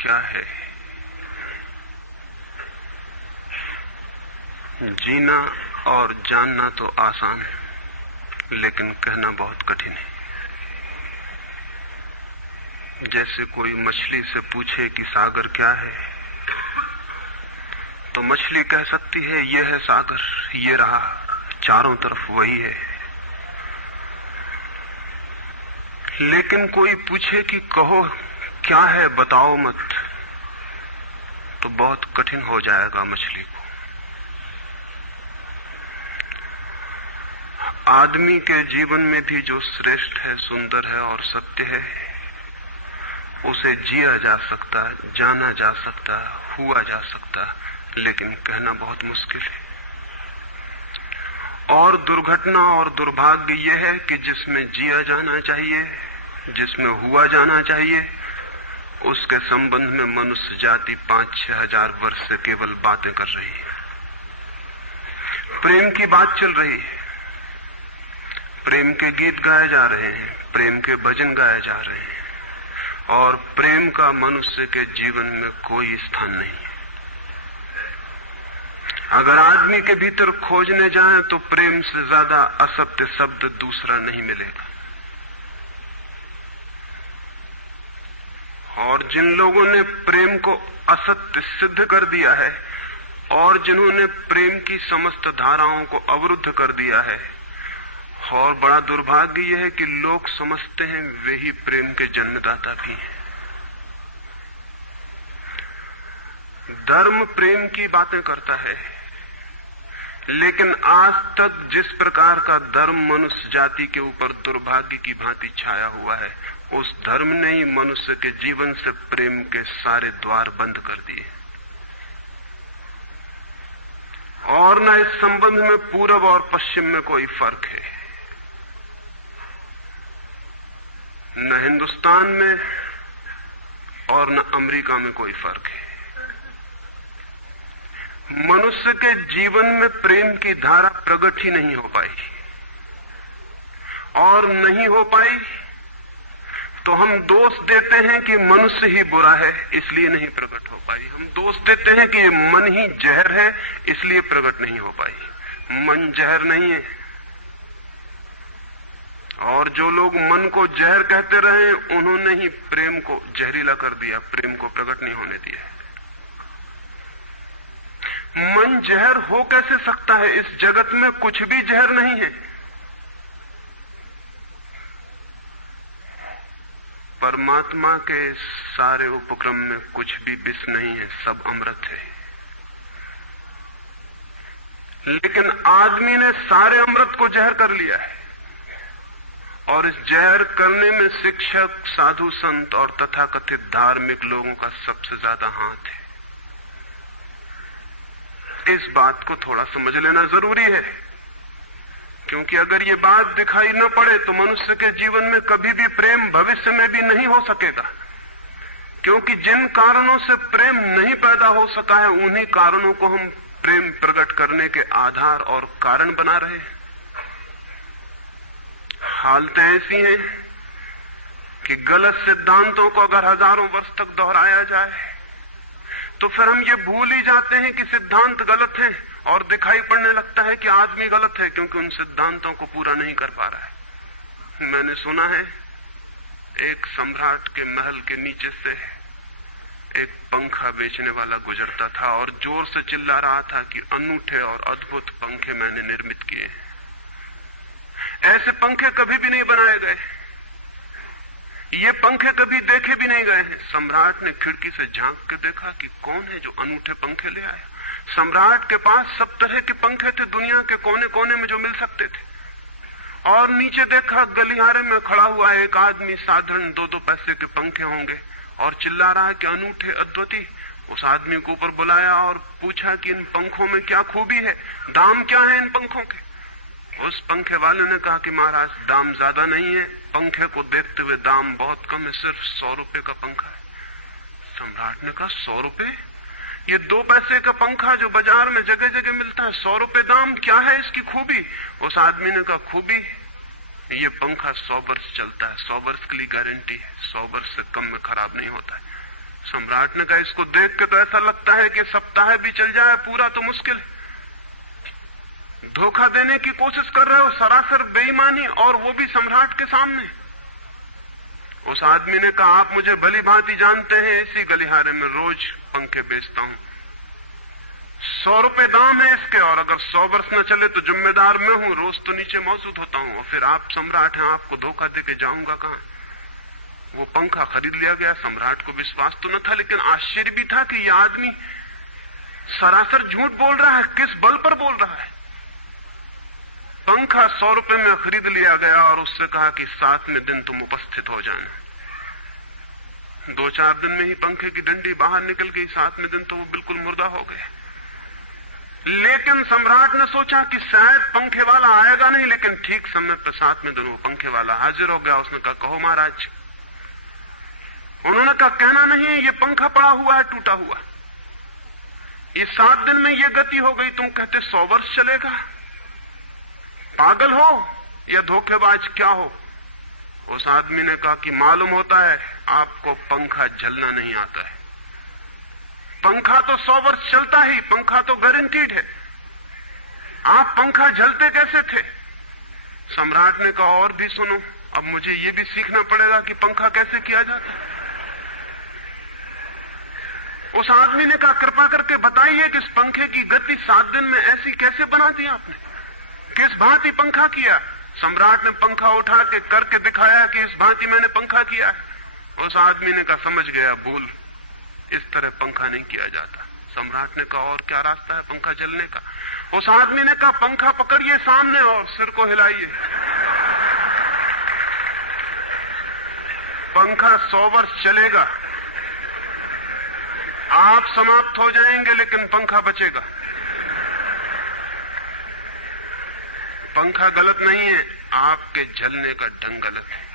क्या है? जीना और जानना तो आसान है, लेकिन कहना बहुत कठिन है। जैसे कोई मछली से पूछे कि सागर क्या है, तो मछली कह सकती है ये है सागर, ये रहा, चारों तरफ वही है। लेकिन कोई पूछे कि कहो क्या है, बताओ मत, तो बहुत कठिन हो जाएगा मछली को। आदमी के जीवन में भी जो श्रेष्ठ है, सुंदर है और सत्य है, उसे जिया जा सकता, जाना जा सकता, हुआ जा सकता, लेकिन कहना बहुत मुश्किल है। और दुर्घटना और दुर्भाग्य यह है कि जिसमें जिया जाना चाहिए, जिसमें हुआ जाना चाहिए, उसके संबंध में मनुष्य जाति 5-6 हजार वर्ष से केवल बातें कर रही है। प्रेम की बात चल रही है, प्रेम के गीत गाए जा रहे हैं, प्रेम के भजन गाए जा रहे हैं, और प्रेम का मनुष्य के जीवन में कोई स्थान नहीं है। अगर आदमी के भीतर खोजने जाएं तो प्रेम से ज्यादा असत्य शब्द दूसरा नहीं मिलेगा। और जिन लोगों ने प्रेम को असत्य सिद्ध कर दिया है और जिन्होंने प्रेम की समस्त धाराओं को अवरुद्ध कर दिया है, और बड़ा दुर्भाग्य यह है कि लोग समझते हैं वे ही प्रेम के जन्मदाता भी हैं। धर्म प्रेम की बातें करता है, लेकिन आज तक जिस प्रकार का धर्म मनुष्य जाति के ऊपर दुर्भाग्य की भांति छाया हुआ है, उस धर्म ने ही मनुष्य के जीवन से प्रेम के सारे द्वार बंद कर दिए। और न इस संबंध में पूरब और पश्चिम में कोई फर्क है, न हिंदुस्तान में और न अमेरिका में कोई फर्क है। मनुष्य के जीवन में प्रेम की धारा प्रकट ही नहीं हो पाई, और नहीं हो पाई तो हम दोष देते हैं कि मनुष्य ही बुरा है, इसलिए नहीं प्रकट हो पाई। हम दोष देते हैं कि मन ही जहर है, इसलिए प्रकट नहीं हो पाई। मन जहर नहीं है, और जो लोग मन को जहर कहते रहे, उन्होंने ही प्रेम को जहरीला कर दिया, प्रेम को प्रकट नहीं होने दिया। मन जहर हो कैसे सकता है? इस जगत में कुछ भी जहर नहीं है। परमात्मा के सारे उपक्रम में कुछ भी विष नहीं है, सब अमृत है। लेकिन आदमी ने सारे अमृत को जहर कर लिया है, और इस जहर करने में शिक्षक, साधु संत और तथाकथित धार्मिक लोगों का सबसे ज्यादा हाथ है। इस बात को थोड़ा समझ लेना जरूरी है, क्योंकि अगर ये बात दिखाई न पड़े तो मनुष्य के जीवन में कभी भी प्रेम भविष्य में भी नहीं हो सकेगा। क्योंकि जिन कारणों से प्रेम नहीं पैदा हो सका है, उन्हीं कारणों को हम प्रेम प्रकट करने के आधार और कारण बना रहे हैं। हालतें ऐसी हैं कि गलत सिद्धांतों को अगर हजारों वर्ष तक दोहराया जाए तो फिर हम ये भूल ही जाते हैं कि सिद्धांत गलत हैं, और दिखाई पड़ने लगता है कि आदमी गलत है, क्योंकि उन सिद्धांतों को पूरा नहीं कर पा रहा है। मैंने सुना है एक सम्राट के महल के नीचे से एक पंखा बेचने वाला गुजरता था और जोर से चिल्ला रहा था कि अनूठे और अद्भुत पंखे मैंने निर्मित किए हैं। ऐसे पंखे कभी भी नहीं बनाए गए, ये पंखे कभी देखे भी नहीं गए हैं। सम्राट ने खिड़की से झांक के देखा कि कौन है जो अनूठे पंखे ले आया। सम्राट के पास सब तरह के पंखे थे, दुनिया के कोने कोने में जो मिल सकते थे। और नीचे देखा, गलियारे में खड़ा हुआ एक आदमी, साधारण 2-2 पैसे के पंखे होंगे, और चिल्ला रहा है कि अनूठे, अद्भुत। उस आदमी को ऊपर बुलाया और पूछा कि इन पंखों में क्या खूबी है, दाम क्या है इन पंखों के? उस पंखे वाले ने कहा कि महाराज, दाम ज्यादा नहीं है, पंखे को देखते हुए दाम बहुत कम है, सिर्फ 100 रुपए का पंखा है। सम्राट ने कहा 100 रुपए? ये 2 पैसे का पंखा जो बाजार में जगह जगह मिलता है, 100 रुपए दाम, क्या है इसकी खूबी? उस आदमी ने कहा खूबी, ये पंखा 100 वर्ष चलता है, 100 वर्ष के लिए गारंटी है, 100 वर्ष से कम में खराब नहीं होता है, सम्राट ने कहा, इसको देख के तो ऐसा लगता है कि सप्ताह भी चल जाए, पूरा तो मुश्किल है। धोखा देने की कोशिश कर रहे हो, सरासर बेईमानी, और वो भी सम्राट के सामने। उस आदमी ने कहा, आप मुझे भली भांति जानते हैं, इसी गलिहारे में रोज पंखे बेचता हूं, 100 रुपए दाम है इसके, और अगर 100 वर्ष न चले तो जिम्मेदार मैं हूं, रोज तो नीचे मौजूद होता हूं, और फिर आप सम्राट हैं, आपको धोखा देके जाऊंगा कहां। वो पंखा खरीद लिया गया। सम्राट को विश्वास तो न था, लेकिन आश्चर्य भी था कि यह आदमी सरासर झूठ बोल रहा है, किस बल पर बोल रहा है। पंखा 100 रुपए में खरीद लिया गया और उससे कहा कि 7वें दिन तुम उपस्थित हो जाना। 2-4 दिन में ही पंखे की डंडी बाहर निकल गई, 7वें दिन तो वो बिल्कुल मुर्दा हो गया। लेकिन सम्राट ने सोचा कि शायद पंखे वाला आएगा नहीं, लेकिन ठीक समय पर 7वें दिन वो पंखे वाला हाजिर हो गया। उसने कहा, कहो महाराज। उन्होंने कहा, कहना नहीं है, ये पंखा पड़ा हुआ है, टूटा हुआ। ये 7 दिन में ये गति हो गई, तुम कहते 100 वर्ष चलेगा। पागल हो या धोखेबाज, क्या हो? उस आदमी ने कहा कि मालूम होता है आपको पंखा जलना नहीं आता है। पंखा तो 100 वर्ष चलता ही, पंखा तो गारंटीड है। आप पंखा जलते कैसे थे? सम्राट ने कहा, और भी सुनो, अब मुझे ये भी सीखना पड़ेगा कि पंखा कैसे किया जाता है। उस आदमी ने कहा, कृपा करके बताइए कि इस पंखे की गति 7 दिन में ऐसी कैसे बना दी आपने, किस भांति पंखा किया? सम्राट ने पंखा उठा के करके दिखाया कि इस भांति मैंने पंखा किया है। उस आदमी ने कहा, समझ गया, भूल, इस तरह पंखा नहीं किया जाता। सम्राट ने कहा, और क्या रास्ता है पंखा जलने का? उस आदमी ने कहा, पंखा पकड़िए सामने और सिर को हिलाइए। पंखा 100 वर्ष चलेगा, आप समाप्त हो जाएंगे, लेकिन पंखा बचेगा। पंखा गलत नहीं है, आपके जलने का ढंग गलत है।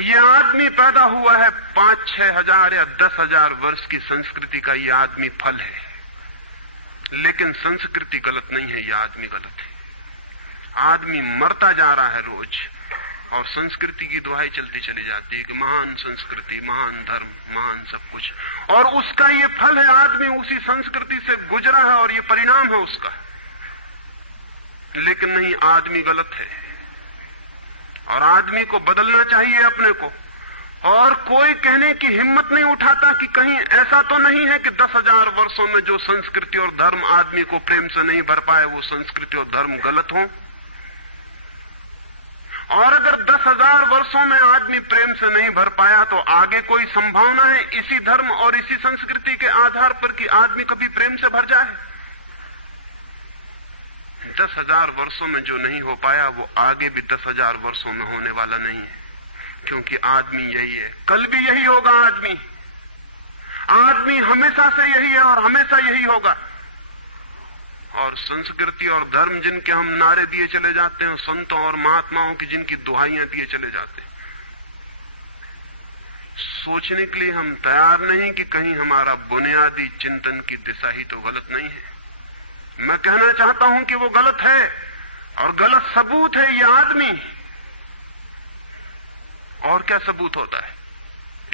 यह आदमी पैदा हुआ है 5-6 हजार या 10,000 वर्ष की संस्कृति का। यह आदमी फल है, लेकिन संस्कृति गलत नहीं है, यह आदमी गलत है। आदमी मरता जा रहा है रोज, और संस्कृति की दुहाई चलती चली जाती है कि महान संस्कृति, महान धर्म, महान सब कुछ, और उसका ये फल है। आदमी उसी संस्कृति से गुजरा है और ये परिणाम है उसका। लेकिन नहीं, आदमी गलत है, और आदमी को बदलना चाहिए अपने को। और कोई कहने की हिम्मत नहीं उठाता कि कहीं ऐसा तो नहीं है कि 10,000 वर्षों में जो संस्कृति और धर्म आदमी को प्रेम से नहीं भर पाए, वो संस्कृति और धर्म गलत हो। और अगर 10,000 वर्षों में आदमी प्रेम से नहीं भर पाया, तो आगे कोई संभावना है इसी धर्म और इसी संस्कृति के आधार पर कि आदमी कभी प्रेम से भर जाए? 10,000 वर्षों में जो नहीं हो पाया, वो आगे भी 10,000 वर्षों में होने वाला नहीं है, क्योंकि आदमी यही है, कल भी यही होगा। आदमी हमेशा से यही है और हमेशा यही होगा। और संस्कृति और धर्म जिनके हम नारे दिए चले जाते हैं, संतों और महात्माओं की जिनकी दुहाइयां दिए चले जाते हैं, सोचने के लिए हम तैयार नहीं कि कहीं हमारा बुनियादी चिंतन की दिशा ही तो गलत नहीं है। मैं कहना चाहता हूं कि वो गलत है, और गलत सबूत है ये आदमी। और क्या सबूत होता है?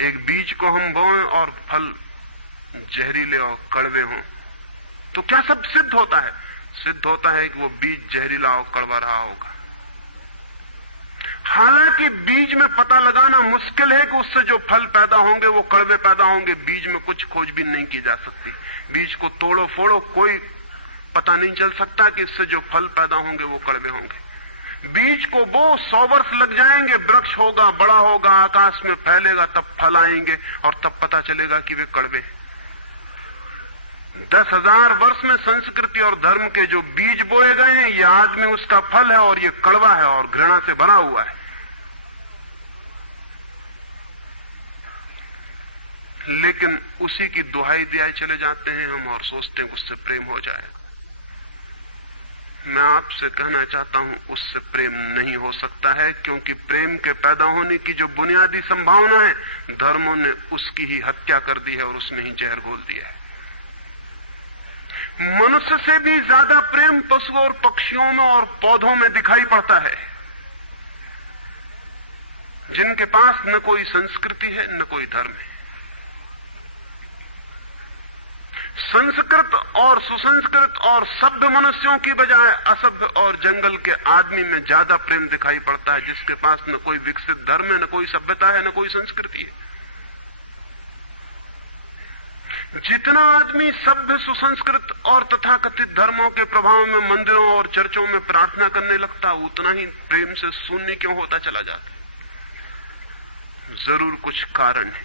एक बीज को हम बोएं और फल जहरीले और कड़वे हों, तो क्या सब सिद्ध होता है? सिद्ध होता है कि वो बीज जहरीला और कड़वा रहा होगा। हालांकि बीज में पता लगाना मुश्किल है कि उससे जो फल पैदा होंगे वो कड़वे पैदा होंगे। बीज में कुछ खोजबीन नहीं की जा सकती। बीज को तोड़ो फोड़ो, कोई पता नहीं चल सकता कि इससे जो फल पैदा होंगे वो कड़वे होंगे। बीज को वो 100 वर्ष लग जाएंगे, वृक्ष होगा, बड़ा होगा, आकाश में फैलेगा, तब फल आएंगे और तब पता चलेगा कि वे कड़वे। 10,000 वर्ष में संस्कृति और धर्म के जो बीज बोए गए हैं, ये आदमी उसका फल है, और ये कड़वा है और घृणा से भरा हुआ है। लेकिन उसी की दुहाई दिए चले जाते हैं हम, और सोचते हैं उससे प्रेम हो जाए। मैं आपसे कहना चाहता हूं, उससे प्रेम नहीं हो सकता है, क्योंकि प्रेम के पैदा होने की जो बुनियादी संभावना है, धर्मों ने उसकी ही हत्या कर दी है और उसमें ही जहर घोल दिया है। मनुष्य से भी ज्यादा प्रेम पशुओं और पक्षियों में और पौधों में दिखाई पड़ता है। जिनके पास न कोई संस्कृति है न कोई धर्म है। संस्कृत और सुसंस्कृत और सभ्य मनुष्यों की बजाय असभ्य और जंगल के आदमी में ज्यादा प्रेम दिखाई पड़ता है, जिसके पास न कोई विकसित धर्म है, न कोई सभ्यता है, न कोई संस्कृति है। जितना आदमी सभ्य, सुसंस्कृत और तथाकथित धर्मों के प्रभाव में मंदिरों और चर्चों में प्रार्थना करने लगता, उतना ही प्रेम से शून्य क्यों होता चला जाता। जरूर कुछ कारण है,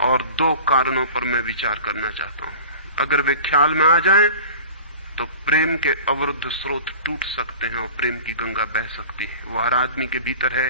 और दो कारणों पर मैं विचार करना चाहता हूं। अगर वे ख्याल में आ जाएं तो प्रेम के अवरुद्ध स्रोत टूट सकते हैं और प्रेम की गंगा बह सकती है। वो हर आदमी के भीतर है,